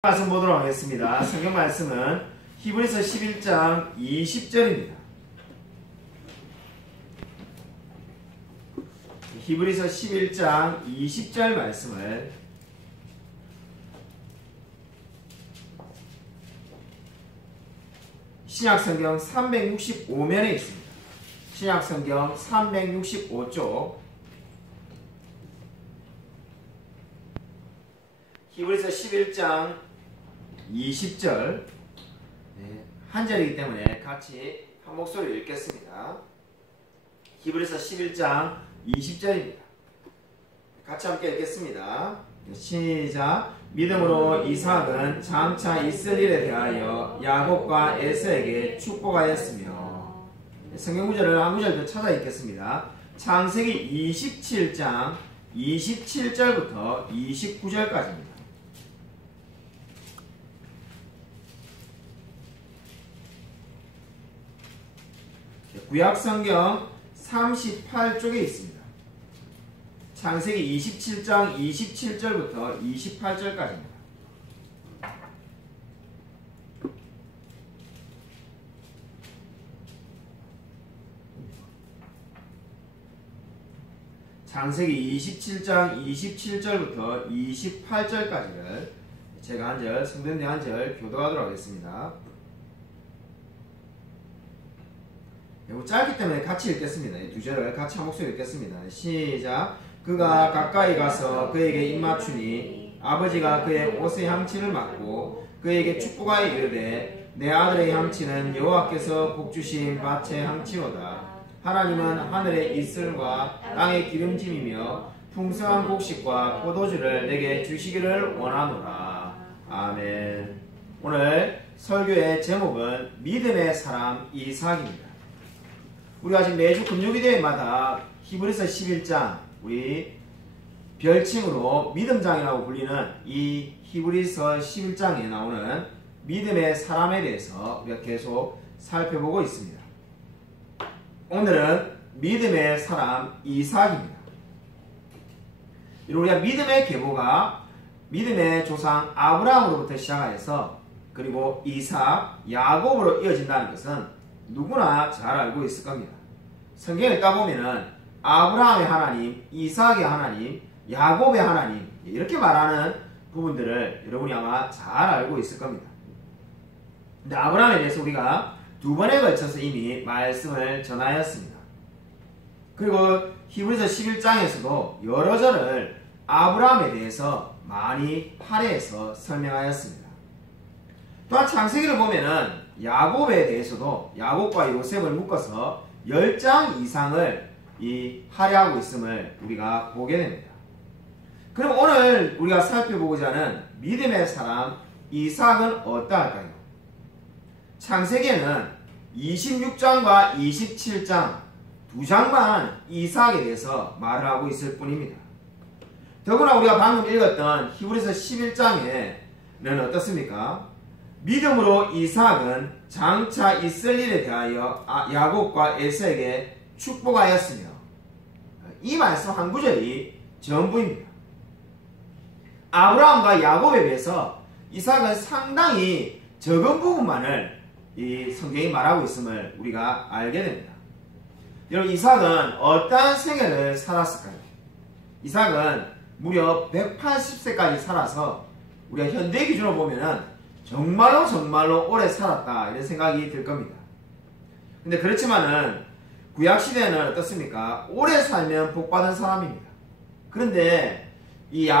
말씀 보도록 하겠습니다. 성경 말씀은 히브리서 11장 20절입니다. 히브리서 11장 20절 말씀을 신약성경 365면에 있습니다. 신약성경 365쪽 히브리서 11장 20절 한 절이기 때문에 같이 한 목소리로 읽겠습니다. 히브리서 11장 20절입니다. 같이 함께 읽겠습니다. 시작. 믿음으로 이삭은 장차 있을 일에 대하여 야곱과 에서에게 축복하였으며, 성경 구절을 한 구절 더 찾아 읽겠습니다. 창세기 27장 27절부터 29절까지입니다. 구약성경 38쪽에 있습니다. 창세기 27장 27절부터 28절까지입니다. 창세기 27장 27절부터 28절까지를 제가 한 절, 성경대 한 절 교도하도록 하겠습니다. 이거 짧기 때문에 같이 읽겠습니다. 이 두 절을 같이 한 목소리 읽겠습니다. 시작. 그가 가까이 가서 그에게 입맞추니 아버지가 그의 옷의 향치를 맡고 그에게 축복하여 이르되 내 아들의 향치는 여호와께서 복주신 밭의 향치로다. 하나님은 하늘의 이슬과 땅의 기름짐이며 풍성한 곡식과 포도주를 내게 주시기를 원하노라. 아멘. 오늘 설교의 제목은 믿음의 사람 이삭입니다. 우리가 지금 매주 금요일마다 히브리서 11장, 우리 별칭으로 믿음장이라고 불리는 이 히브리서 11장에 나오는 믿음의 사람에 대해서 우리가 계속 살펴보고 있습니다. 오늘은 믿음의 사람 이삭입니다. 우리가 믿음의 계보가 믿음의 조상 아브라함으로부터 시작해서 그리고 이삭, 야곱으로 이어진다는 것은 누구나 잘 알고 있을 겁니다. 성경을 따보면은 아브라함의 하나님, 이삭의 하나님, 야곱의 하나님 이렇게 말하는 부분들을 여러분이 아마 잘 알고 있을 겁니다. 근데 아브라함에 대해서 우리가 두 번에 걸쳐서 이미 말씀을 전하였습니다. 그리고 히브리서 11장에서도 여러 절을 아브라함에 대해서 많이 할애해서 설명하였습니다. 또한 창세기를 보면은 야곱에 대해서도 야곱과 요셉을 묶어서 10장 이상을 할애하고 있음을 우리가 보게 됩니다. 그럼 오늘 우리가 살펴보고자 하는 믿음의 사람 이삭은 어떠할까요? 창세기에는 26장과 27장 두 장만 이삭에 대해서 말을 하고 있을 뿐입니다. 더구나 우리가 방금 읽었던 히브리서 11장에는 어떻습니까? 믿음으로 이삭은 장차 있을 일에 대하여 야곱과 에서에게 축복하였으며, 이 말씀 한 구절이 전부입니다. 아브라함과 야곱에 비해서 이삭은 상당히 적은 부분만을 이 성경이 말하고 있음을 우리가 알게 됩니다. 여러분, 이삭은 어떠한 생애를 살았을까요? 이삭은 무려 180세까지 살아서 우리가 현대 기준으로 보면은 정말로 오래 살았다 이런 생각이 들 겁니다. 근데 그렇지만은 구약시대에는 어떻습니까? 오래 살면 복받은 사람입니다. 그런데 이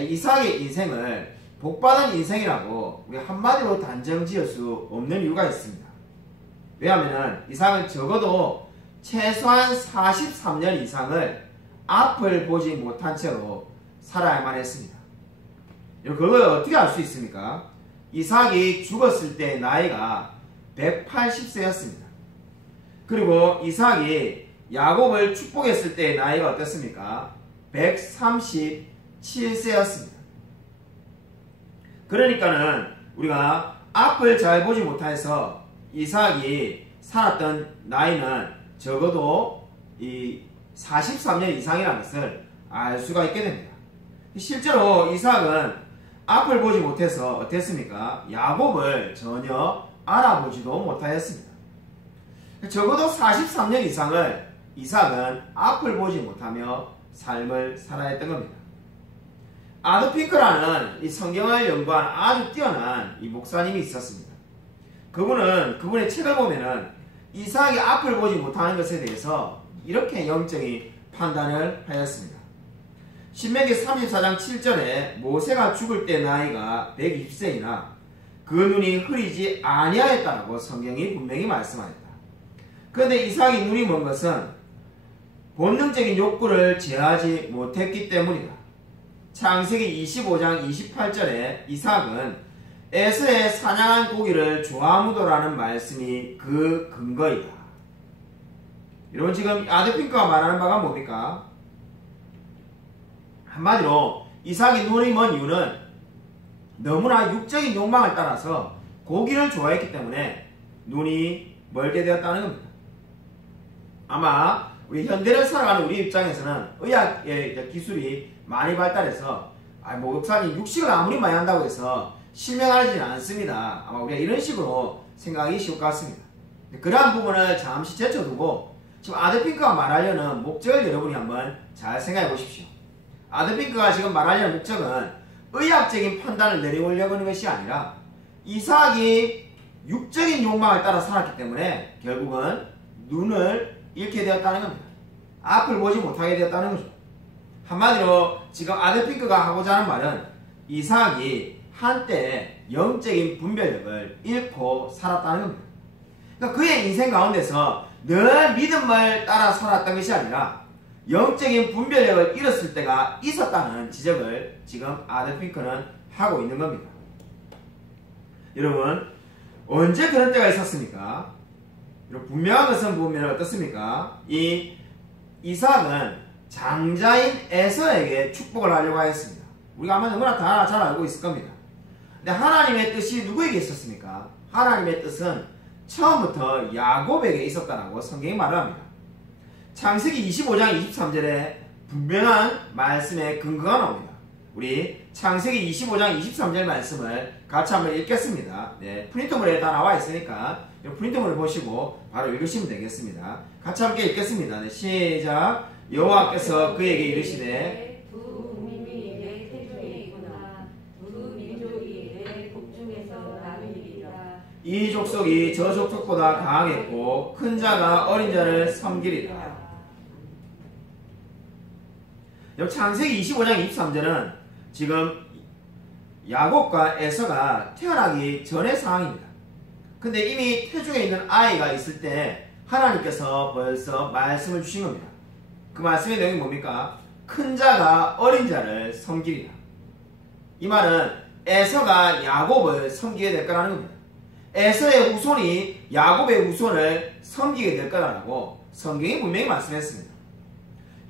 이삭의 인생을 복받은 인생이라고 우리 한마디로 단정 지을 수 없는 이유가 있습니다. 왜냐하면 이삭은 적어도 최소한 43년 이상을 앞을 보지 못한 채로 살아야만 했습니다. 그걸 어떻게 알 수 있습니까? 이삭이 죽었을 때 나이가 180세였습니다. 그리고 이삭이 야곱을 축복했을 때 나이가 어땠습니까? 137세였습니다. 그러니까는 우리가 앞을 잘 보지 못해서 이삭이 살았던 나이는 적어도 이 43년 이상이라는 것을 알 수가 있게 됩니다. 실제로 이삭은 앞을 보지 못해서 어땠습니까? 야곱을 전혀 알아보지도 못하였습니다. 적어도 43년 이상을 이삭은 앞을 보지 못하며 삶을 살아야 했던 겁니다. 아도 핑크라는 이 성경을 연구한 아주 뛰어난 이 목사님이 있었습니다. 그분의 책을 보면은 이삭이 앞을 보지 못하는 것에 대해서 이렇게 영적인 판단을 하였습니다. 신명기 34장 7절에 모세가 죽을 때 나이가 120세이나 그 눈이 흐리지 아니하였다라고 성경이 분명히 말씀하였다. 그런데 이삭이 눈이 먼 것은 본능적인 욕구를 제하지 못했기 때문이다. 창세기 25장 28절에 이삭은 에서의 사냥한 고기를 좋아하무도라는 말씀이 그 근거이다. 여러분 지금 아드핑크가 말하는 바가 뭡니까? 한마디로 이삭이 눈이 먼 이유는 너무나 육적인 욕망을 따라서 고기를 좋아했기 때문에 눈이 멀게 되었다는 겁니다. 아마 우리 현대를 살아가는 우리 입장에서는 의학의 기술이 많이 발달해서 목사님 육식을 아무리 많이 한다고 해서 실명하지는 않습니다. 아마 우리가 이런 식으로 생각하기 쉬울 것 같습니다. 그러한 부분을 잠시 제쳐두고 지금 아드핑크가 말하려는 목적을 여러분이 한번 잘 생각해 보십시오. 아드핑크가 지금 말하려는 목적은 의학적인 판단을 내려오려고 하는 것이 아니라 이삭이 육적인 욕망을 따라 살았기 때문에 결국은 눈을 잃게 되었다는 겁니다. 앞을 보지 못하게 되었다는 거죠. 한마디로 지금 아드핑크가 하고자 하는 말은 이삭이 한때 영적인 분별력을 잃고 살았다는 겁니다. 그러니까 그의 인생 가운데서 늘 믿음을 따라 살았던 것이 아니라 영적인 분별력을 잃었을 때가 있었다는 지적을 지금 아드핑크는 하고 있는 겁니다. 여러분 언제 그런 때가 있었습니까? 분명한 것은 보면 어떻습니까? 이 이삭은 장자인 에서에게 축복을 하려고 하였습니다. 우리가 아마 너무나 다 잘 알고 있을 겁니다. 근데 하나님의 뜻이 누구에게 있었습니까? 하나님의 뜻은 처음부터 야곱에게 있었다라고 성경이 말합니다. 창세기 25장 23절에 분명한 말씀의 근거가 나옵니다. 우리 창세기 25장 23절 말씀을 같이 한번 읽겠습니다. 네, 프린터물에 다 나와 있으니까 프린터물을 보시고 바로 읽으시면 되겠습니다. 같이 함께 읽겠습니다. 네, 시작. 여호와께서 그에게 이르시되 두 국민이 내 태중에 있구나. 두 민족이 내 복중에서 나누리라. 이 족속이 저 족속보다 강하겠고 큰 자가 어린 자를 섬기리라. 창세기 25장 23절은 지금 야곱과 에서가 태어나기 전의 상황입니다. 근데 이미 태중에 있는 아이가 있을 때 하나님께서 벌써 말씀을 주신 겁니다. 그 말씀의 내용이 뭡니까? 큰 자가 어린 자를 섬기리라. 이 말은 에서가 야곱을 섬기게 될 거라는 겁니다. 에서의 후손이 야곱의 후손을 섬기게 될 거라고 성경이 분명히 말씀했습니다.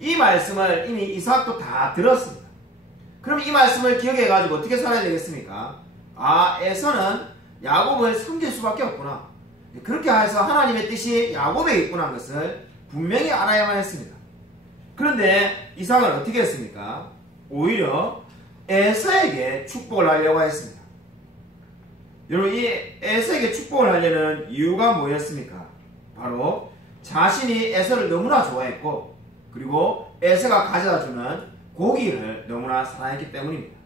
이 말씀을 이미 이삭도 다 들었습니다. 그럼 이 말씀을 기억해가지고 어떻게 살아야 되겠습니까? 에서는 야곱을 섬길 수밖에 없구나. 그렇게 해서 하나님의 뜻이 야곱에게 있구나 하는 것을 분명히 알아야만 했습니다. 그런데 이삭은 어떻게 했습니까? 오히려 에서에게 축복을 하려고 했습니다. 여러분 이 에서에게 축복을 하려는 이유가 뭐였습니까? 바로 자신이 에서를 너무나 좋아했고 그리고 에서가 가져다주는 고기를 너무나 사랑했기 때문입니다.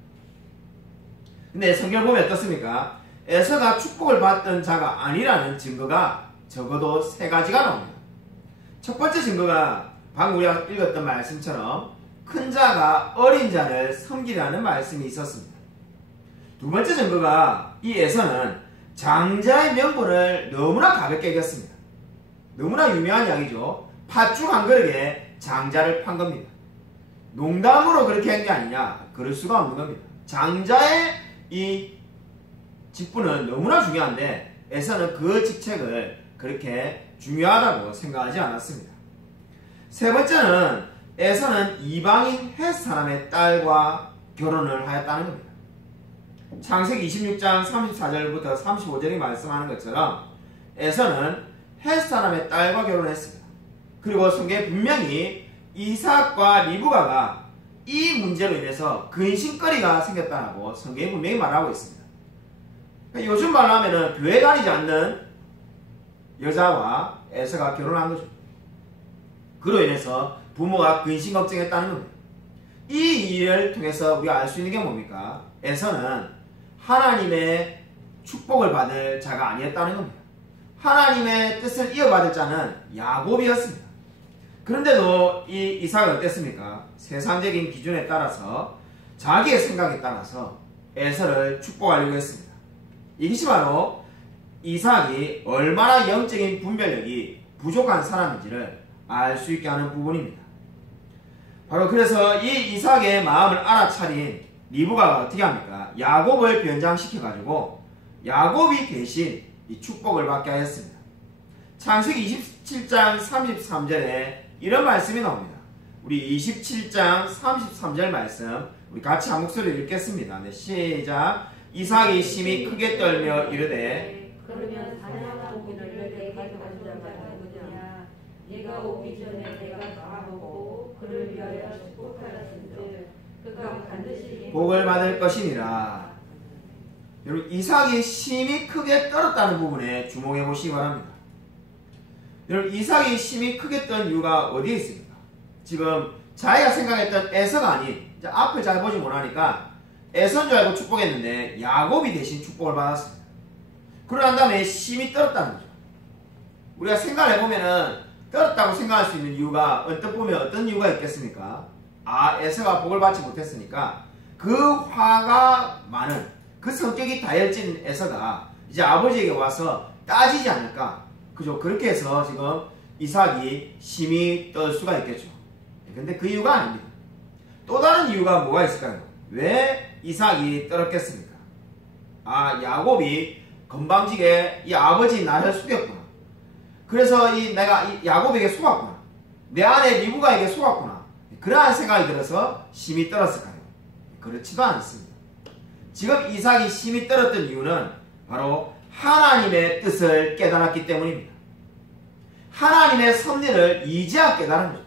근데 성경을 보면 어떻습니까? 에서가 축복을 받던 자가 아니라는 증거가 적어도 세 가지가 나옵니다. 첫 번째 증거가 방금 우리가 읽었던 말씀처럼 큰 자가 어린 자를 섬기라는 말씀이 있었습니다. 두 번째 증거가 이 에서는 장자의 명분을 너무나 가볍게 여겼습니다. 너무나 유명한 이야기죠. 팥죽 한 그릇에 장자를 판 겁니다. 농담으로 그렇게 한 게 아니냐? 그럴 수가 없는 겁니다. 장자의 이 직분은 너무나 중요한데 에서는 그 직책을 그렇게 중요하다고 생각하지 않았습니다. 세 번째는 에서는 이방인 헷 사람의 딸과 결혼을 하였다는 겁니다. 창세기 26장 34절부터 35절이 말씀하는 것처럼 에서는 헷 사람의 딸과 결혼했습니다. 그리고 성경에 분명히 이삭과 리브가가 이 문제로 인해서 근심거리가 생겼다고 성경이 분명히 말하고 있습니다. 그러니까 요즘 말로 하면은 교회 다니지 않는 여자와 에서가 결혼한 거죠. 그로 인해서 부모가 근심 걱정했다는 겁니다. 이 일을 통해서 우리가 알 수 있는 게 뭡니까? 에서는 하나님의 축복을 받을 자가 아니었다는 겁니다. 하나님의 뜻을 이어받을 자는 야곱이었습니다. 그런데도 이 이삭은 어땠습니까? 세상적인 기준에 따라서 자기의 생각에 따라서 에서를 축복하려고 했습니다. 이것이 바로 이삭이 얼마나 영적인 분별력이 부족한 사람인지를 알 수 있게 하는 부분입니다. 바로 그래서 이 이삭의 마음을 알아차린 리브가가 어떻게 합니까? 야곱을 변장시켜가지고 야곱이 대신 이 축복을 받게 하였습니다. 창세기 27장 33절에 이런 말씀이 나옵니다. 우리 27장 33절 말씀 우리 같이 한 목소리로 읽겠습니다. 네, 시작. 이삭이 심히 크게 떨며 이르되 그러면 사냥하고 그를 내가 가져다가 누구냐 네가 오기 전에 내가 가보고 그를 위하여 축복하였은즉 그가 반드시 복을 받을 것이니라. 여러분 이삭이 심히 크게 떨었다는 부분에 주목해 보시기 바랍니다. 여러분 이삭이 심히 크게 떤 이유가 어디에 있습니까? 지금 자기가 생각했던 에서가 아닌 이제 앞을 잘 보지 못하니까 에서인 줄 알고 축복했는데 야곱이 대신 축복을 받았습니다. 그러고 난 다음에 심히 떨었다는 거죠. 우리가 생각을 해보면은 떨었다고 생각할 수 있는 이유가 언뜻 보면 어떤 이유가 있겠습니까? 아 에서가 복을 받지 못했으니까 그 화가 많은 그 성격이 다혈진 에서가 이제 아버지에게 와서 따지지 않을까. 그죠? 그렇게 해서 지금 이삭이 심히 떨 수가 있겠죠. 근데 그 이유가 아닙니다. 또 다른 이유가 뭐가 있을까요? 왜 이삭이 떨었겠습니까? 아 야곱이 건방지게 이 아버지 나를 속였구나. 그래서 내가 이 야곱에게 속았구나. 내 아내 리브가에게 속았구나. 그러한 생각이 들어서 심히 떨었을까요? 그렇지도 않습니다. 지금 이삭이 심히 떨었던 이유는 바로 하나님의 뜻을 깨달았기 때문입니다. 하나님의 섭리를 이제야 깨달은 거죠.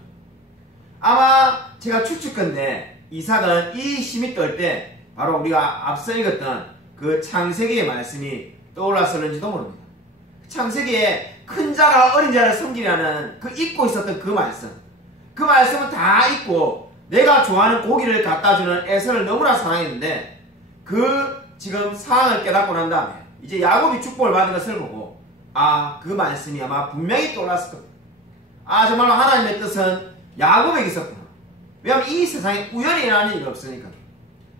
아마 제가 추측컨대 이삭은 이 심히 떨 때 바로 우리가 앞서 읽었던 그 창세기의 말씀이 떠올랐었는지도 모릅니다. 창세기에 큰 자가 어린 자를 섬기라는 그 잊고 있었던 그 말씀은 다 잊고 내가 좋아하는 고기를 갖다주는 에서를 너무나 사랑했는데 그 지금 상황을 깨닫고 난 다음에 이제 야곱이 축복을 받은 것을 보고 아 그 말씀이 아마 분명히 떠올랐을 겁니다. 아 정말로 하나님의 뜻은 야곱에게 있었구나. 왜냐하면 이 세상에 우연히 일어나는 일이 없으니까.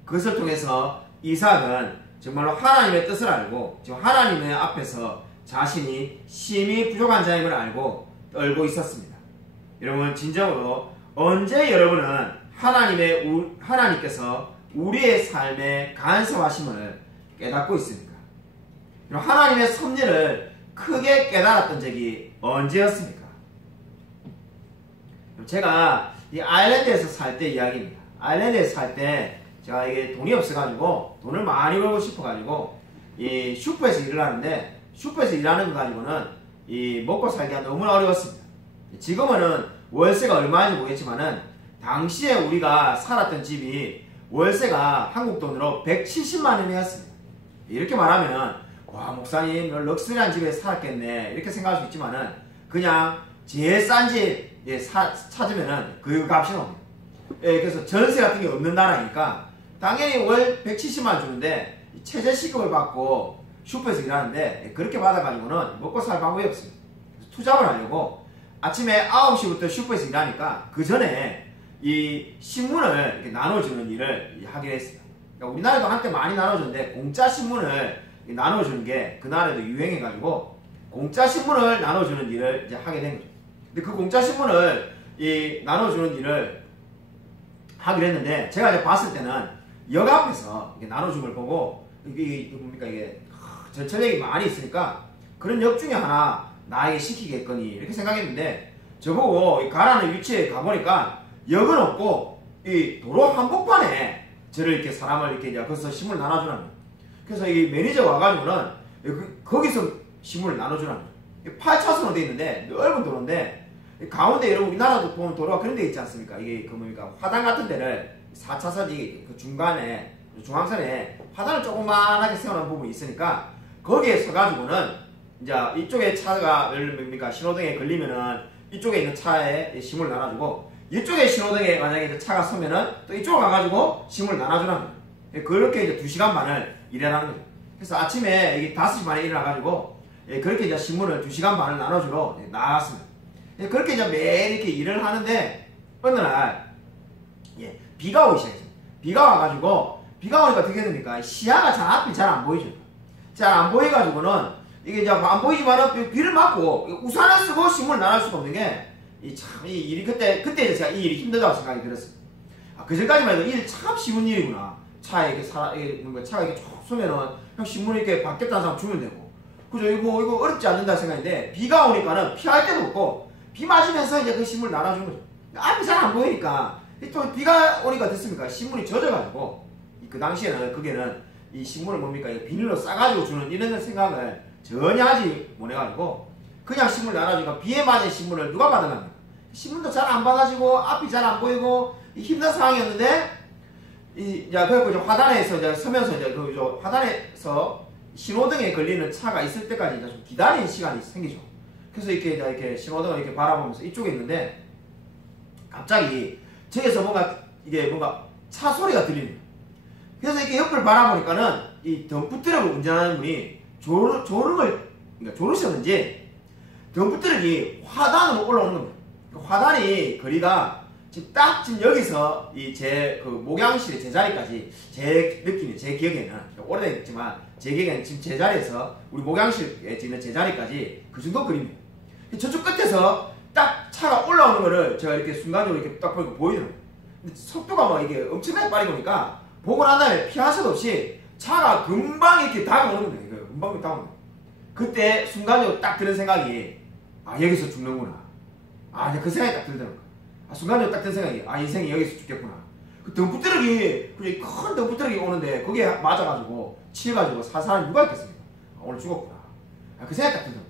그것을 통해서 이삭은 정말로 하나님의 뜻을 알고 지금 하나님의 앞에서 자신이 심히 부족한 자임을 알고 떨고 있었습니다. 여러분 진정으로 언제 여러분은 하나님께서 우리의 삶에 간섭하심을 깨닫고 있습니까? 하나님의 섭리를 크게 깨달았던 적이 언제였습니까? 제가 이 아일랜드에서 살 때 이야기입니다. 아일랜드에서 살 때 제가 이게 돈이 없어가지고 돈을 많이 벌고 싶어가지고 이 슈퍼에서 일을 하는데 슈퍼에서 일하는 거 가지고는 이 먹고 살기가 너무 어려웠습니다. 지금은 월세가 얼마인지 모르겠지만은 당시에 우리가 살았던 집이 월세가 한국 돈으로 170만 원이었습니다. 이렇게 말하면 와 목사님 럭셔리한 집에 살았겠네 이렇게 생각할 수 있지만은 그냥 제일 싼 집 찾으면은 그 값이 나옵니다. 예, 그래서 전세 같은 게 없는 나라니까 당연히 월 170만 원 주는데 최저시급을 받고 슈퍼에서 일하는데 그렇게 받아가지고는 먹고 살 방법이 없습니다. 투잡을 하려고 아침에 9시부터 슈퍼에서 일하니까 그 전에 이 신문을 이렇게 나눠주는 일을 하게 했어요. 그러니까 우리나라도 한때 많이 나눠줬는데 공짜 신문을 나눠주는 게 그날에도 유행해가지고 공짜 신문을 나눠주는 일을 이제 하게 된 거죠. 근데 그 공짜 신문을 나눠주는 일을 하기로 했는데 제가 이제 봤을 때는 역 앞에서 나눠준 걸 보고 이게 뭡니까 이게 전철역이 많이 있으니까 그런 역 중에 하나 나에게 시키겠거니 이렇게 생각했는데 저보고 가라는 위치에 가보니까 역은 없고 이 도로 한복판에 저를 이렇게 사람을 이렇게 이제 거기서 신문을 나눠주는 거예요. 그래서 이 매니저가 와가지고는 거기서 신문을 나눠주는 거예요. 8차선으로 되어 있는데 넓은 도로인데 가운데 여러분 우리나라도 보면 도로가 그런 데 있지 않습니까? 이게 그 뭡니까 화단 같은 데를 4차선이 그 중간에 중앙선에 화단을 조그만하게 세워놓은 부분이 있으니까 거기에 서가지고는 이제 이쪽에 차가 뭡니까 신호등에 걸리면은 이쪽에 있는 차에 힘을 나눠주고 이쪽에 신호등에 만약에 차가 서면은 또 이쪽으로 가가지고 힘을 나눠주는 거예요. 그렇게 이제 2시간 반을 일하는 거죠. 그래서 아침에 이게 5시 반에 일어나가지고 그렇게 이제 신문을 2시간 반을 나눠주러 나갔습니다. 그렇게 이제 매일 이렇게 일을 하는데 어느 날 비가 오기 시작했어요. 비가 와가지고 비가 오니까 어떻게 됩니까? 시야가 앞이 잘 안 보이죠. 잘 안 보여가지고는 이게 이제 안 보이지만은 비를 맞고 우산을 쓰고 신문을 나눌 수가 없는 게 이 일이 그때 이제 제가 이 일이 힘들다고 생각이 들었어요. 그 전까지만 해도 일 참 쉬운 일이구나. 차에 이렇게 차가 이렇게 쭉 서면은 그냥 신문 이렇게 받겠다는 사람 주면 되고. 그죠? 이거 어렵지 않는다 생각인데 비가 오니까는 피할 데도 없고 비 맞으면서 이제 그 신문을 나눠주는 거죠. 앞이 잘 안 보이니까 또 비가 오니까 됐습니까? 신문이 젖어가지고 그 당시에는 그게는 이 신문을 뭡니까? 비닐로 싸가지고 주는 이런 생각을 전혀 하지 못해가지고 그냥 신문을 나눠주니까 비에 맞은 신문을 누가 받아갑니까? 신문도 잘 안 받아지고 앞이 잘 안 보이고 힘든 상황이었는데 그래서 이제 화단에서 이제 서면서 이제 화단에서 신호등에 걸리는 차가 있을 때까지 이제 좀 기다리는 시간이 생기죠. 그래서 이렇게 신호등을 이렇게 바라보면서 이쪽에 있는데 갑자기 저기서 뭔가 차 소리가 들리는 거예요. 그래서 이렇게 옆을 바라보니까는 이 덤프트럭을 운전하는 분이 조르셨는지 덤프트럭이 화단으로 올라오는 겁니다. 화단이 거리가 지금 여기서 제 목양실의 제자리까지 제 느낌이 제 기억에는 오래됐지만 제 기억에는 지금 제자리에서 우리 목양실에 있는 제자리까지 그 정도 거리입니다. 저쪽 끝에서 딱 차가 올라오는 거를 제가 이렇게 순간적으로 이렇게 딱 보니까 보이는 거예요. 근데 속도가 막 이게 엄청나게 빠르게 오니까 보고 난 다음에 피할 수도 없이 차가 금방 이렇게 다가오는 거예요. 금방 다가오는 거예요. 그때 순간적으로 딱 드는 생각이 여기서 죽는구나. 그 생각이 딱 들더라고요. 순간적으로 딱 든 생각이 인생이 여기서 죽겠구나. 그 덤프트럭이 큰 덤프트럭이 오는데 거기에 맞아가지고 치여가지고 살 사람이 누가 있겠습니까? 오늘 죽었구나. 그 생각이 딱 들더라고요.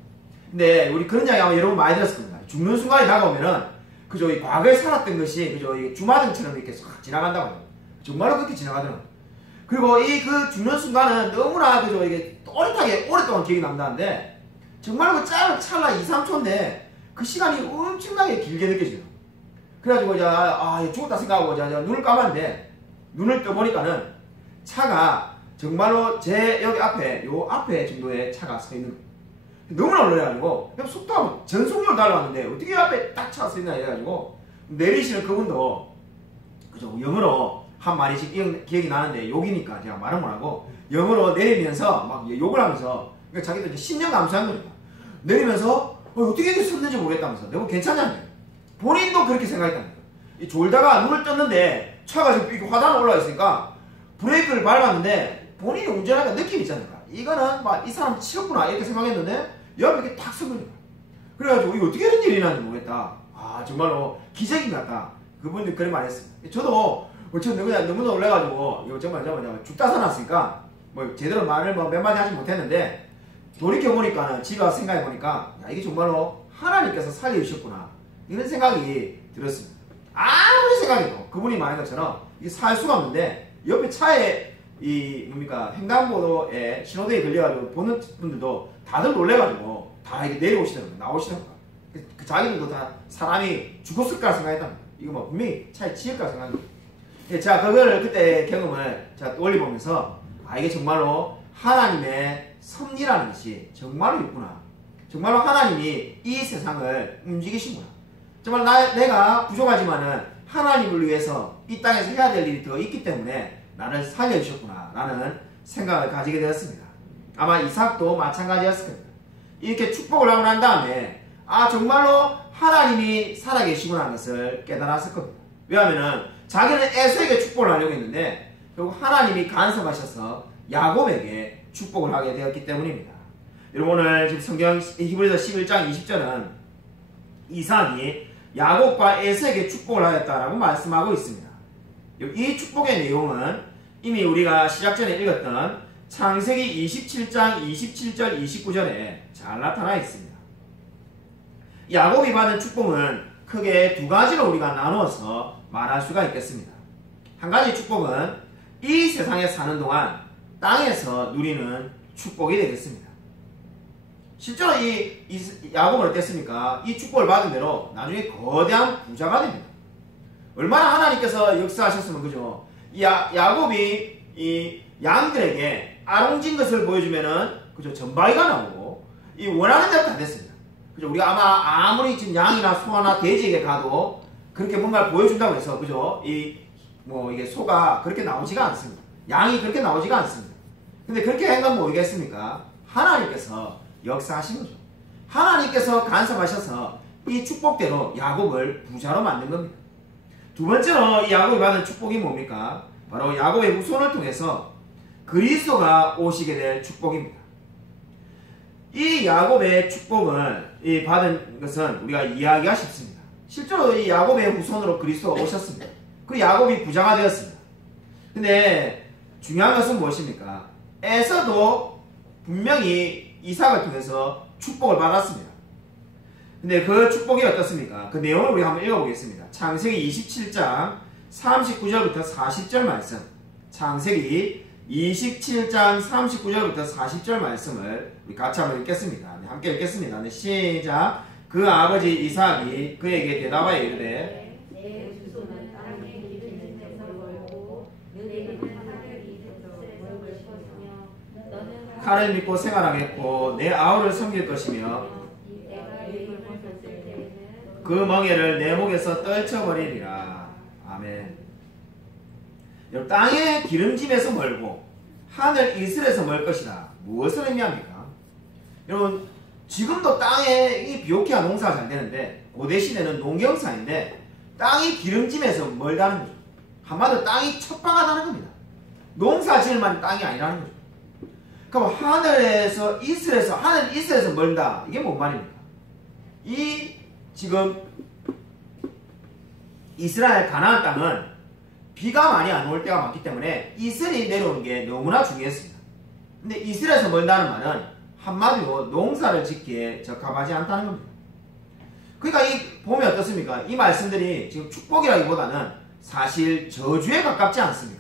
근데 우리 그런 이야기 아마 여러분 많이 들었을 겁니다. 죽는 순간이 다가오면은 그저 이 과거에 살았던 것이 그저 이 주마등처럼 이렇게 싹 지나간다고 해요. 정말로 그렇게 지나가더라고요. 그리고 그 죽는 순간은 너무나 그저 이게 또렷하게 오랫동안 기억이 남다는데 정말로 그 짧은 찰나 2, 3초인데 그 시간이 엄청나게 길게 느껴져요. 그래가지고 이제 죽었다 생각하고 이제 눈을 감았는데 눈을 떠보니까는 차가 정말로 제 여기 앞에 요 앞에 정도의 차가 서 있는 거예요. 너무나 놀래가지고 속도가 전속력으로 달려왔는데 어떻게 앞에 딱 차가 서 있나 해가지고 내리시는 그분도 그죠 영어로 한 말이 기억이 나는데 욕이니까 제가 말은 못하고 영어로 내리면서 막 욕을 하면서 그러니까 자기도 이제 신념 감수한 거니까 내리면서 어떻게 이렇게 섰는지 모르겠다면서 내가 괜찮냐는 거예요. 본인도 그렇게 생각했다는 거예요. 졸다가 눈을 떴는데 차가 지금 이렇게 화단에 올라와 있으니까 브레이크를 밟았는데 본인이 운전하니까 느낌이 있잖아요. 이거는 막 이 사람 치웠구나 이렇게 생각했는데 옆에 이렇게 탁 서는 거예요. 그래가지고 이거 어떻게 이런 일이 일어났는지 모르겠다. 정말로 기적인 것 같다. 그분들이 그런 말 했어요. 저도 너무 놀래가지고 이거 정말 죽다 살았으니까 뭐 제대로 말을 몇 마디 하지 못했는데 돌이켜보니까는 집에 와서 생각해보니까 이게 정말로 하나님께서 살려주셨구나 이런 생각이 들었습니다. 아무리 생각해도 그분이 말한 것처럼 이게 살 수가 없는데 옆에 차에 횡단보도에 신호등이 걸려가지고 보는 분들도 다들 놀래가지고 다 이게 내려오시더라고요. 나오시더라고요. 자기들도 다 사람이 죽었을 거라 생각했답니다. 이거 뭐 분명히 차에 치일 거라 생각합니다. 자, 그거를 그때 경험을 제가 떠올려보면서 이게 정말로 하나님의 섭리라는 것이 정말로 있구나. 정말로 하나님이 이 세상을 움직이시구나. 정말 내가 부족하지만은 하나님을 위해서 이 땅에서 해야 될 일이 더 있기 때문에 나를 살려주셨구나 라는 생각을 가지게 되었습니다. 아마 이삭도 마찬가지였을 겁니다. 이렇게 축복을 하고 난 다음에 정말로 하나님이 살아계시구나 하는 것을 깨달았을 겁니다. 왜냐하면 자기는 에서에게 축복을 하려고 했는데 결국 하나님이 간섭하셔서 야곱에게 축복을 하게 되었기 때문입니다. 여러분 오늘 지금 성경 히브리서 11장 20절은 이삭이 야곱과 에서에게 축복을 하였다라고 말씀하고 있습니다. 이 축복의 내용은 이미 우리가 시작 전에 읽었던 창세기 27장 27절 29절에 잘 나타나 있습니다. 야곱이 받은 축복은 크게 두 가지로 우리가 나누어서 말할 수가 있겠습니다. 한 가지 축복은 이 세상에 사는 동안 땅에서 누리는 축복이 되겠습니다. 실제로 이 야곱은 어땠습니까? 이 축복을 받은 대로 나중에 거대한 부자가 됩니다. 얼마나 하나님께서 역사하셨으면 그죠? 야곱이 이 양들에게 아롱진 것을 보여주면은 그죠? 전바위가 나오고 이 원하는 대로 다 됐습니다. 그죠? 우리가 아마 아무리 지금 양이나 소나 돼지에게 가도 그렇게 뭔가를 보여준다고 해서 그죠? 이게 소가 그렇게 나오지가 않습니다. 양이 그렇게 나오지가 않습니다. 근데 그렇게 한 건 뭐겠습니까? 하나님께서 역사하신 거죠. 하나님께서 간섭하셔서 이 축복대로 야곱을 부자로 만든 겁니다. 두 번째로 이 야곱이 받은 축복이 뭡니까? 바로 야곱의 후손을 통해서 그리스도가 오시게 될 축복입니다. 이 야곱의 축복을 받은 것은 우리가 이해하기가 쉽습니다. 실제로 이 야곱의 후손으로 그리스도가 오셨습니다. 그 야곱이 부자가 되었습니다. 근데 중요한 것은 무엇입니까? 에서도 분명히 이삭을 통해서 축복을 받았습니다. 근데 그 축복이 어떻습니까? 그 내용을 우리 한번 읽어보겠습니다. 창세기 27장 39절부터 40절 말씀. 창세기 27장 39절부터 40절 말씀을 우리 같이 한번 읽겠습니다. 네, 함께 읽겠습니다. 네, 시작. 그 아버지 이삭이 그에게 대답하여 이르되 내 주소는 땅에 기름진 데서 멀고 너희는 하늘이 데서 멀을 것이며 너는 칼을 믿고 생활하겠고 내 아우를 섬길 것이며 내가 입을 벗었을 때에는 그 멍에를 내 목에서 떨쳐버리리라. 아멘. 여러분, 땅의 기름짐에서 멀고 하늘 이슬에서 멀 것이다. 무엇을 의미합니까? 여러분, 지금도 땅에 이 비오키아 농사가 잘 되는데 고대 시대는 농경사인데 땅이 기름짐에서 멀다는 거죠. 한마디로 땅이 척박하다는 겁니다. 농사 지을 만한 땅이 아니라는 거죠. 그럼 하늘 이슬에서 멀다. 이게 뭔 말입니까? 이 지금 이스라엘 가나안 땅은 비가 많이 안 올 때가 많기 때문에 이슬이 내려오는 게 너무나 중요했습니다. 근데 이슬에서 멀다는 말은 한마디로 농사를 짓기에 적합하지 않다는 겁니다. 그러니까 보면 어떻습니까? 이 말씀들이 지금 축복이라기보다는 사실 저주에 가깝지 않습니까?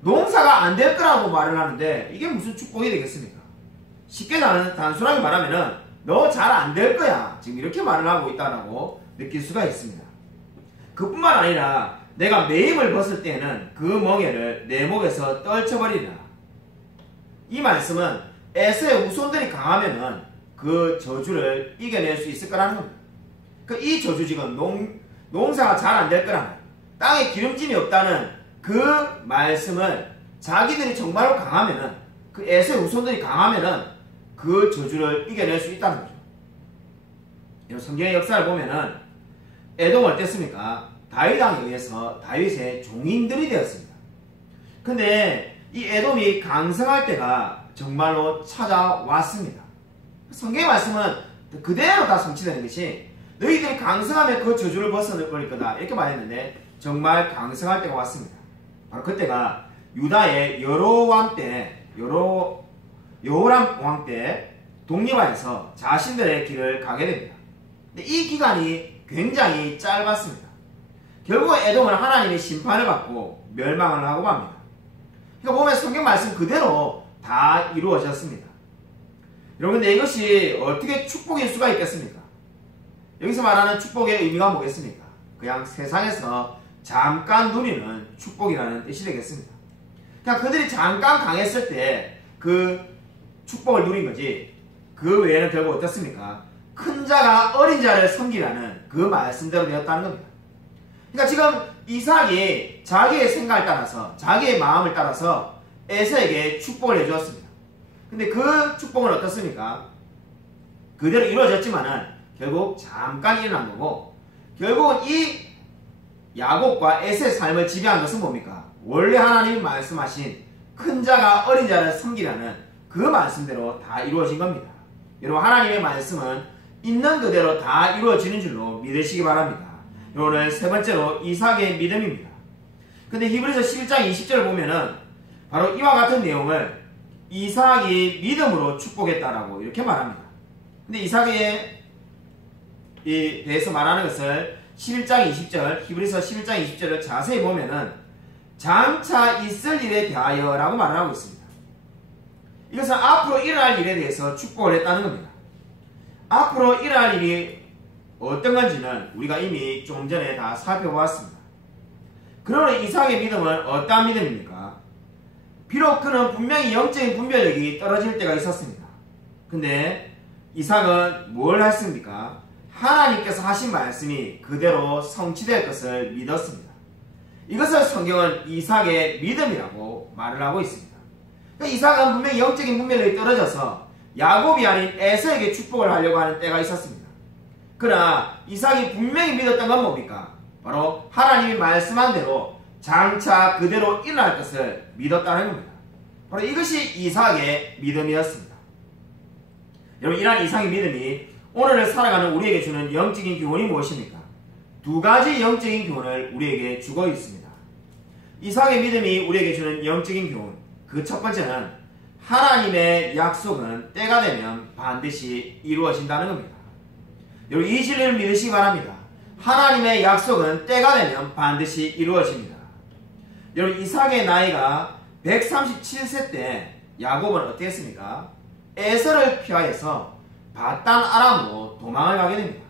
농사가 안 될 거라고 말을 하는데 이게 무슨 축복이 되겠습니까? 쉽게 단순하게 말하면은 너 잘 안 될 거야. 지금 이렇게 말을 하고 있다라고 느낄 수가 있습니다. 그뿐만 아니라 내가 매임을 벗을 때에는 그 멍에를 내 목에서 떨쳐버리리라. 이 말씀은 에서의 후손들이 강하면은 그 저주를 이겨낼 수 있을 거라는 겁니다. 이 저주 지금 농사가 잘 안 될 거라는 땅에 기름짐이 없다는 그 말씀을 자기들이 정말로 강하면은 그 에서의 후손들이 강하면은 그 저주를 이겨낼 수 있다는 거죠. 성경의 역사를 보면은 에돔은 어땠습니까? 다윗 왕에 의해서 다윗의 종인들이 되었습니다. 근데 이 에돔이 강성할 때가 정말로 찾아왔습니다. 성경의 말씀은 그대로 다 성취되는 것이 너희들이 강성하면 그 저주를 벗어날 거다 이렇게 말했는데 정말 강성할 때가 왔습니다. 바로 그때가 유다의 여로람 왕 때 독립하여서 자신들의 길을 가게 됩니다. 근데 이 기간이 굉장히 짧았습니다. 결국 에돔은 하나님의 심판을 받고 멸망을 하고 맙니다. 그러니까 보면 성경 말씀 그대로 다 이루어졌습니다. 여러분, 근데 이것이 어떻게 축복일 수가 있겠습니까? 여기서 말하는 축복의 의미가 뭐겠습니까? 그냥 세상에서 잠깐 누리는 축복이라는 뜻이 되겠습니다. 그냥 그들이 잠깐 강했을 때 그 축복을 누린 거지, 그 외에는 결국 어떻습니까? 큰 자가 어린 자를 섬기라는 그 말씀대로 되었다는 겁니다. 그러니까 지금 이삭이 자기의 생각을 따라서, 자기의 마음을 따라서 에서에게 축복을 해주었습니다. 근데 그 축복은 어떻습니까? 그대로 이루어졌지만은 결국 잠깐 일어난 거고, 결국은 이 야곱과 에서의 삶을 지배한 것은 뭡니까? 원래 하나님이 말씀하신 큰 자가 어린 자를 섬기라는 그 말씀대로 다 이루어진 겁니다. 여러분, 하나님의 말씀은 있는 그대로 다 이루어지는 줄로 믿으시기 바랍니다. 오늘 세 번째로 이삭의 믿음입니다. 근데 히브리서 11장 20절을 보면은 바로 이와 같은 내용을 이삭이 믿음으로 축복했다라고 이렇게 말합니다. 근데 이삭에 대해서 말하는 것을 11장 20절, 히브리서 11장 20절을 자세히 보면은 장차 있을 일에 대하여 라고 말을 하고 있습니다. 이것은 앞으로 일어날 일에 대해서 축복을 했다는 겁니다. 앞으로 일어날 일이 어떤 건지는 우리가 이미 좀 전에 다 살펴보았습니다. 그러므로 이삭의 믿음은 어떠한 믿음입니까? 비록 그는 분명히 영적인 분별력이 떨어질 때가 있었습니다. 근데 이삭은 뭘 했습니까? 하나님께서 하신 말씀이 그대로 성취될 것을 믿었습니다. 이것을 성경은 이삭의 믿음이라고 말을 하고 있습니다. 그러니까 이삭은 분명히 영적인 분별력이 떨어져서 야곱이 아닌 에서에게 축복을 하려고 하는 때가 있었습니다. 그러나 이삭이 분명히 믿었던 건 뭡니까? 바로 하나님이 말씀한 대로 장차 그대로 일어날 것을 믿었다는 겁니다. 바로 이것이 이삭의 믿음이었습니다. 여러분, 이러한 이삭의 믿음이 오늘을 살아가는 우리에게 주는 영적인 교훈이 무엇입니까? 두 가지 영적인 교훈을 우리에게 주고 있습니다. 이삭의 믿음이 우리에게 주는 영적인 교훈, 그 첫 번째는 하나님의 약속은 때가 되면 반드시 이루어진다는 겁니다. 여러분, 이 진리를 믿으시기 바랍니다. 하나님의 약속은 때가 되면 반드시 이루어집니다. 여러분, 이삭의 나이가 137세 때 야곱은 어떻게 했습니까? 에서를 피하여서 바단 아람으로 도망을 가게 됩니다.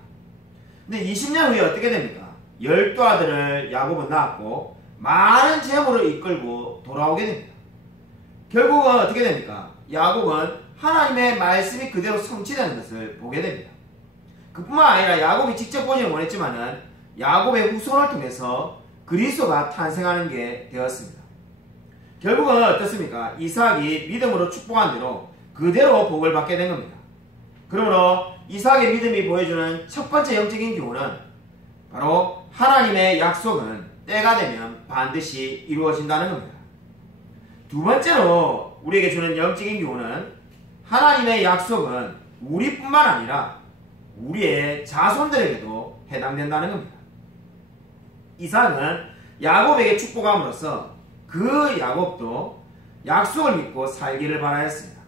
근데 20년 후에 어떻게 됩니까? 12아들을 야곱은 낳았고 많은 재물을 이끌고 돌아오게 됩니다. 결국은 어떻게 됩니까? 야곱은 하나님의 말씀이 그대로 성취되는 것을 보게 됩니다. 그뿐만 아니라 야곱이 직접 보지는 못했지만은 야곱의 후손을 통해서 그리스도가 탄생하는 게 되었습니다. 결국은 어떻습니까? 이삭이 믿음으로 축복한 대로 그대로 복을 받게 된 겁니다. 그러므로 이삭의 믿음이 보여주는 첫 번째 영적인 교훈은 바로 하나님의 약속은 때가 되면 반드시 이루어진다는 겁니다. 두 번째로 우리에게 주는 영적인 교훈은 하나님의 약속은 우리뿐만 아니라 우리의 자손들에게도 해당된다는 겁니다. 이삭은 야곱에게 축복함으로써 그 야곱도 약속을 믿고 살기를 바라였습니다.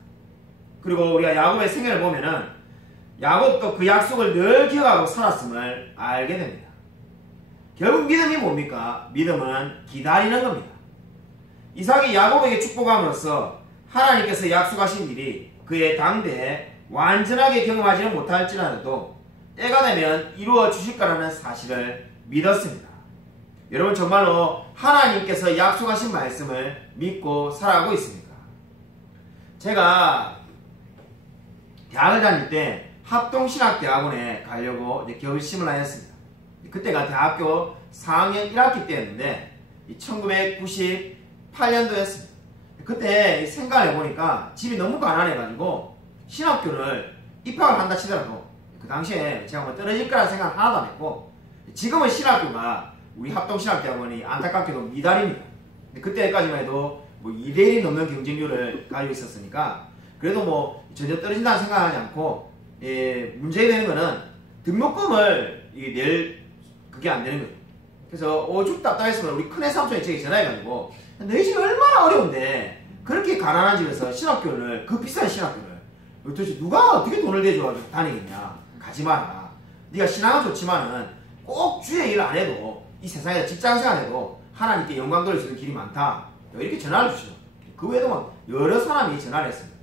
그리고 우리가 야곱의 생애를 보면은 야곱도 그 약속을 늘 기억하고 살았음을 알게 됩니다. 결국 믿음이 뭡니까? 믿음은 기다리는 겁니다. 이삭이 야곱에게 축복함으로써 하나님께서 약속하신 일이 그의 당대에 완전하게 경험하지는 못할지라도 때가 되면 이루어 주실 거라는 사실을 믿었습니다. 여러분, 정말로 하나님께서 약속하신 말씀을 믿고 살아가고 있습니까? 제가 대학을 다닐 때 합동신학대학원에 가려고 결심을 하였습니다. 그때가 대학교 4학년 1학기 때였는데 1998년도였습니다. 그때 생각을 해보니까 집이 너무 가난해가지고 신학교를 입학을 한다 치더라도 그 당시에 제가 뭐 떨어질 거라는 생각 하나도 안 했고, 지금은 신학교가 우리 합동신학대학원이 안타깝게도 미달입니다. 그때까지만 해도 뭐 2대1이 넘는 경쟁률을 가지고 있었으니까 그래도 뭐 전혀 떨어진다는 생각하지 않고, 문제가 되는 거는 등록금을 낼 그게 안 되는 거예요. 그래서 오죽 답답했으면 우리 큰애 삼촌이 제게 전화해가지고 너희 집이 얼마나 어려운데 그렇게 가난한 집에서 신학교를, 그 비싼 신학교를 도대체 누가 어떻게 돈을 대줘가지고 다니겠냐, 가지 마라. 네가 신앙은 좋지만은 꼭 주의 일 안 해도 이 세상에서 직장생활 해도 하나님께 영광 돌릴 수 있는 길이 많다, 이렇게 전화를 주시죠. 그 외에도 막 여러 사람이 전화를 했습니다.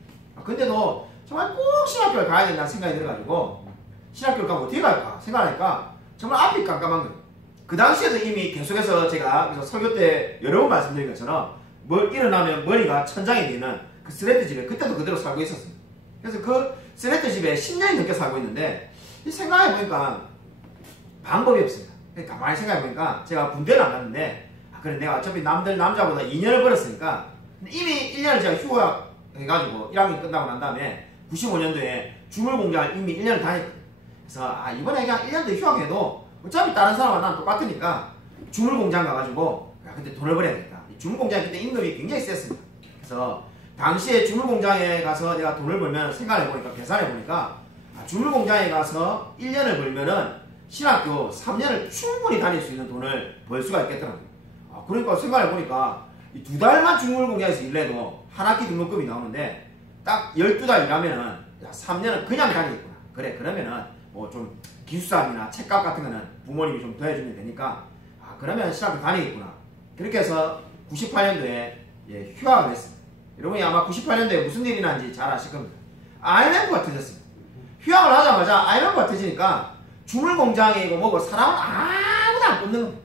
근데도 정말 꼭 신학교를 가야 된다는 생각이 들어가지고 신학교를 가면 어떻게 갈까 생각하니까 정말 앞이 깜깜한 거예요. 그 당시에도 이미 계속해서 제가 그래서 설교 때 여러 번 말씀드린 것처럼 일어나면 머리가 천장에 있는 그 스레트 집에 그때도 그대로 살고 있었습니다. 그래서 그 스레트 집에 10년이 넘게 살고 있는데 생각해보니까 방법이 없습니다. 가만히 생각해보니까 제가 군대를 안 갔는데, 그래 내가 어차피 남자보다 2년을 벌었으니까 이미 1년을 제가 휴학해가지고 1학년 끝나고 난 다음에 95년도에 주물공장을 이미 1년을 다녔거든요. 그래서 이번에 그냥 1년 더 휴학해도 어차피 다른 사람과 나랑 똑같으니까 주물공장 가가지고 그때 돈을 벌어야겠다. 주물공장이 그때 임금이 굉장히 셌습니다. 그래서 당시에 주물공장에 가서 내가 돈을 벌면 생각해보니까, 계산해보니까 주물공장에 가서 1년을 벌면은 신학교 3년을 충분히 다닐 수 있는 돈을 벌 수가 있겠더라고요. 그러니까 생각해보니까 이 2달만 주물공장에서 일해도 한 학기 등록금이 나오는데 딱 12달 일하면은 3년은 그냥 다니겠구나. 그래, 그러면은 뭐 좀 기숙사비나 책값 같은 거는 부모님이 좀 더 해주면 되니까 그러면 신학교 다니겠구나. 그렇게 해서 98년도에 휴학을 했습니다. 여러분이 아마 98년도에 무슨 일이 난지 잘 아실 겁니다. IMF가 터졌습니다. 휴학을 하자마자 IMF가 터지니까 주물공장이고 뭐고 사람을 아무도 안 뽑는 겁니다.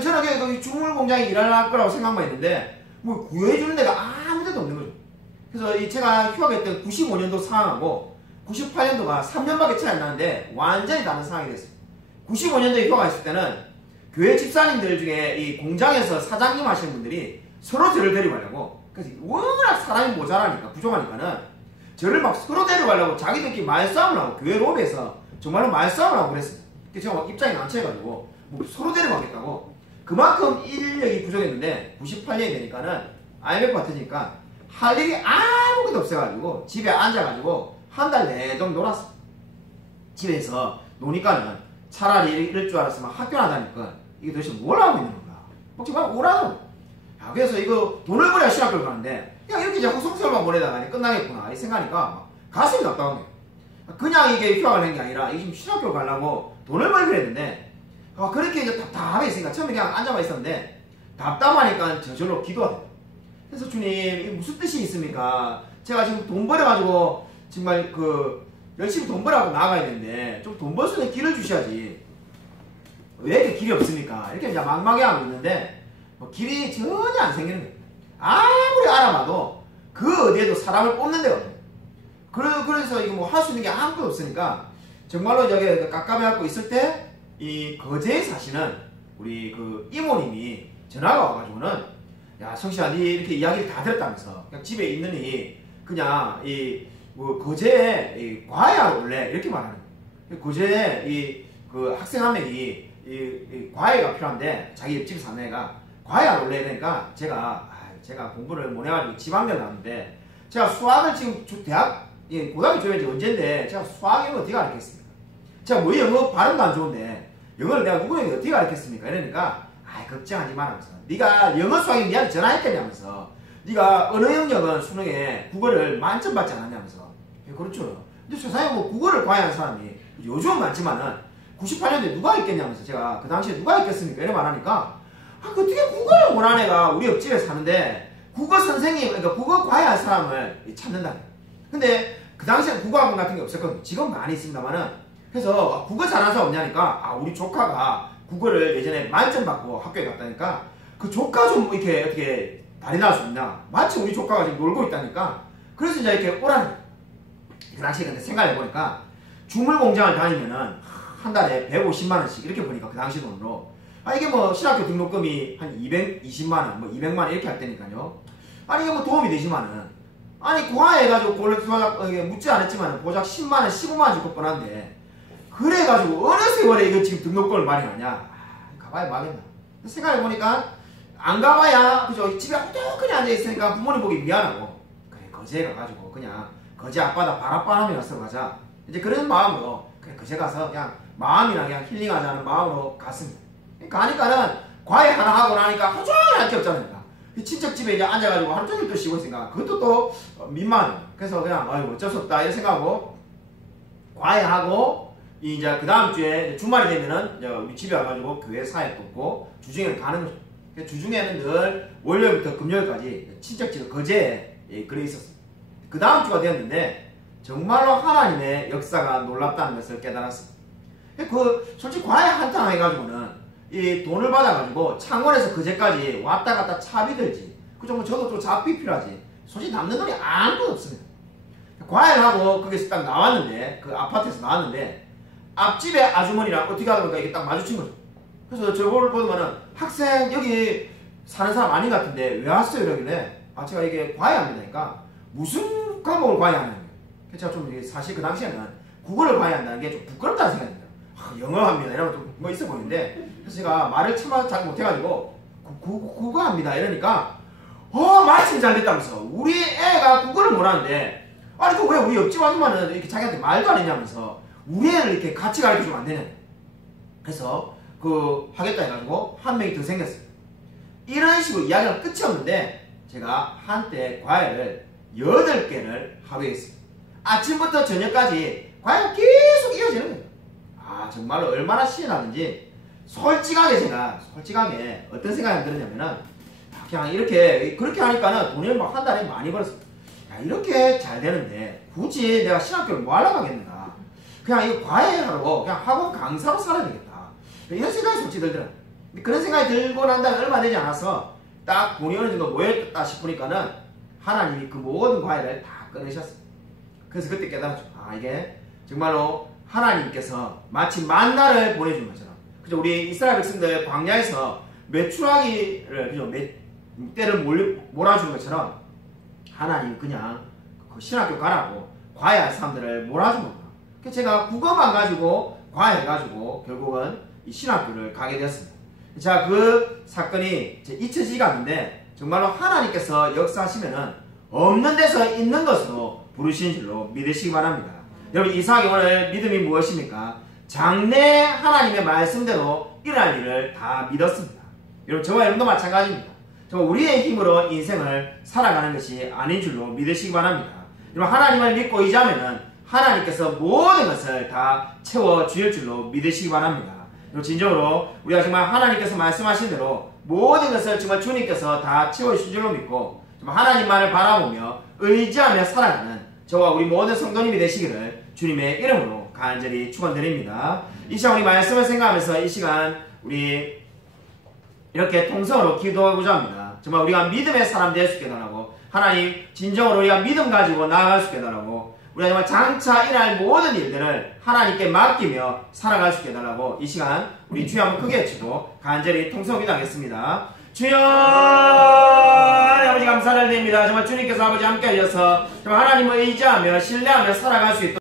저는 그 주물공장에 일할 거라고 생각만 했는데 뭐 구해주는 데가 아무 데도 없는 거죠. 그래서 제가 휴학했던 95년도 상황하고 98년도가 3년밖에 차이 안 나는데 완전히 다른 상황이 됐어요. 95년도에 휴학했을 때는 교회 집사님들 중에 이 공장에서 사장님 하시는 분들이 서로 저를 데려가려고, 그래서 워낙 사람이 모자라니까 부족하니까는 저를 막 서로 데려가려고 자기들끼리 말싸움을 하고 교회 로비에서 정말로 말싸움을 하고 그랬어요. 그래서 제가 막 입장이 난처해가지고 뭐 서로 데려가겠다고. 그만큼 인력이 부족했는데 98년이 되니까는 IMF가 터지니까 할 일이 아무것도 없어가지고 집에 앉아가지고 한 달 내도록 놀았어. 집에서 노니까는 차라리 이럴 줄 알았으면 학교나 다니까 이게 도대체 뭘 하고 있는 건가? 막 정말 오라더라고. 그래서 이거 돈을 벌여야 신학교를 가는데 그냥 이렇게 자꾸 성서만 보내다가 끝나겠구나 이 생각하니까 가슴이 답답한 거예요. 그냥 이게 휴학을 한 게 아니라 이게 지금 신학교를 가려고 돈을 벌기로 했는데 그렇게 이제 답답해 있으니까 처음에 그냥 앉아만 있었는데 답답하니까 저절로 기도가 돼요. 그래서 주님 이게 무슨 뜻이 있습니까? 제가 지금 돈 벌어가지고 정말 열심히 돈 벌어가고 나아가야 되는데 좀 돈 벌 수 있는 길을 주셔야지 왜 이렇게 길이 없습니까? 이렇게 이제 막막해 하고 있는데 길이 전혀 안 생기는 거예요. 아무리 알아봐도 그 어디에도 사람을 뽑는 데가 없어요. 그래서 이거 뭐 할 수 있는 게 아무것도 없으니까 정말로 여기 깝깝해갖고 있을 때 이 거제에 사시는 우리 그 이모님이 전화가 와가지고는 야 성시아 니 이렇게 이야기를 다 들었다면서 그냥 집에 있느니 그냥 거제에 과외하러 올래 이렇게 말하는 거예요. 거제에 그 학생 한 명이 과외가 필요한데 자기 옆집 사는 애가 과외하러 올래 그러니까 제가 공부를 못 해가지고 지방대 나왔는데 제가 수학을 지금 고등학교 졸업한 지 언젠데 제가 수학 영어 어떻게 가르쳤습니까? 제가 뭐 영어 발음도 안 좋은데 영어를 내가 누구에게 어떻게 가르쳤습니까? 이러니까 걱정하지 말라면서 네가 영어 수학이 니한테 전화했겠냐면서 네가 언어 영역은 수능에 국어를 만점 받지 않았냐면서 그렇죠. 근데 세상에 뭐 국어를 과외한 사람이 요즘은 많지만은 98년도에 누가 있겠냐면서 제가 그 당시에 누가 있겠습니까? 이래 말하니까 어떻게 국어를 원하는 애가 우리 옆집에 사는데 국어 선생님 그러니까 국어 과외한 사람을 찾는다. 근데 그 당시에는 국어학원 같은 게 없었거든요. 지금 많이 있습니다만은 그래서 국어 잘하는 사람 없냐니까 우리 조카가 국어를 예전에 만점 받고 학교에 갔다니까 그 조카 좀 이렇게 어떻게 다리 나올 수 있나? 마치 우리 조카가 지금 놀고 있다니까. 그래서 이제 이렇게 오라는. 그 당시에 근데 생각해보니까 주물공장을 다니면은 한 달에 150만원씩 이렇게 보니까 그 당시 돈으로 이게 뭐 신학교 등록금이 한 220만원 뭐 200만원 이렇게 할 때니까요. 이게 뭐 도움이 되지만은 고아해가지고 묻지 않았지만은 고작 10만원 15만원 줄 것 뻔한데 그래가지고 어느 세월에 이거 지금 등록금을 마련하냐? 가봐야 망했나? 생각해보니까 안 가봐야 그죠? 집에 어떡하니 앉아있으니까 부모님 보기 미안하고 그래 거제에 가가지고 그냥 거제 앞바다 바닷바람이나 쓰러 가자 이제 그런 마음으로 그래 거제 가서 그냥 마음이나 그냥 힐링하자는 마음으로 갔습니다. 가니까는 과외 하나 하고 나니까 하루 종일 할 게 없잖아요. 친척 집에 이제 앉아가지고 하루 종일 또 쉬고 있으니까 그것도 또 민망해. 그래서 그냥 어쩔 수 없다 이런 생각하고 과외하고 이제 그 다음 주에 주말이 되면은 우리 집에 와가지고 교회 사회 돕고 주중에는 가는 거죠. 주중에는 늘 월요일부터 금요일까지 친척집 거제에 그래 있었습니다. 그 다음 주가 되었는데 정말로 하나님의 역사가 놀랍다는 것을 깨달았습니다. 솔직히 과외 한탕 해가지고는 이 돈을 받아가지고 창원에서 거제까지 왔다 갔다 차비 들지. 그죠? 저도 또 잡비 필요하지. 솔직히 남는 돈이 아무것도 없습니다. 과외를 하고 거기서 딱 나왔는데 그 아파트에서 나왔는데 앞집에 아주머니랑 어떻게 하다 보니까 이게 딱 마주친 거죠. 그래서 저걸 보면은 학생 여기 사는 사람 아닌 것 같은데 왜 왔어요? 이러길래 제가 이게 과외합니다니까 무슨 과목을 과외하는 거예요. 그래서 제가 좀 사실 그 당시에는 국어를 과외한다는 게 좀 부끄럽다는 생각이 들어요. 영어 합니다 이러면 좀 뭐 있어 보이는데 그래서 제가 말을 참 잘 못해가지고 국어 합니다 이러니까 마침 잘 됐다면서 우리 애가 국어를 못하는데 왜 우리 옆집 아줌마는 이렇게 자기한테 말도 안 했냐면서 우리 애를 이렇게 같이 가르쳐주면 안 되냐. 그래서 하겠다 해가지고 한 명이 더 생겼어요. 이런 식으로 이야기가 끝이 없는데 제가 한때 과외를 8개를 하루에 했어요. 아침부터 저녁까지 과외가 계속 이어지는 거예요. 정말로 얼마나 신이 나는지 솔직하게 어떤 생각이 들었냐면은 그냥 이렇게 그렇게 하니까는 돈을 막 한 달에 많이 벌었어. 야, 이렇게 잘 되는데 굳이 내가 신학교를 뭐 하려고 하겠는가? 그냥 이거 과외하러 그냥 학원 강사로 살아야 되겠다. 이런 생각이 솔직히 들더라. 그런 생각이 들고 난 다음에 얼마 되지 않아서 딱 돈이 어느 정도 모였다 싶으니까는 하나님이 그 모든 과외를 다 끊으셨어요. 그래서 그때 깨달았죠. 아, 이게 정말로 하나님께서 마치 만나를 보내준 것처럼. 그죠? 우리 이스라엘 백성들 광야에서 메추라기를, 그죠? 때를 몰아주는 것처럼 하나님 그냥 그 신학교 가라고 과외할 사람들을 몰아준 겁니다. 그래서 제가 국어만 가지고 과외해가지고 결국은 이 신학교를 가게 되었습니다. 자, 그 사건이 잊혀지지가 않는데 정말로 하나님께서 역사하시면은 없는 데서 있는 것으로 부르시는 줄로 믿으시기 바랍니다. 여러분, 이삭이 오늘 믿음이 무엇입니까? 장래 하나님의 말씀대로 일어날 일을 다 믿었습니다. 여러분, 저와 여러분도 마찬가지입니다. 우리의 힘으로 인생을 살아가는 것이 아닌 줄로 믿으시기 바랍니다. 여러분, 하나님을 믿고 의지하면은 하나님께서 모든 것을 다 채워주실 줄로 믿으시기 바랍니다. 여러분, 진정으로 우리가 정말 하나님께서 말씀하신 대로 모든 것을 정말 주님께서 다 채워주실 줄로 믿고 정말 하나님만을 바라보며 의지하며 살아가는 저와 우리 모든 성도님이 되시기를 주님의 이름으로 간절히 축원드립니다. 이 시간 우리 말씀을 생각하면서 이 시간 우리 이렇게 통성으로 기도하고자 합니다. 정말 우리가 믿음의 사람 될 수 있게 해달라고, 하나님 진정으로 우리가 믿음 가지고 나아갈 수 있게 해달라고, 우리가 정말 장차 일어날 모든 일들을 하나님께 맡기며 살아갈 수 있게 해달라고 이 시간 우리 주여 한번 크게 외치고 간절히 통성 기도하겠습니다. 주여, 아버지 감사를 드립니다. 정말 주님께서 아버지 함께 하셔서 정말 하나님을 의지하며 신뢰하며 살아갈 수 있도록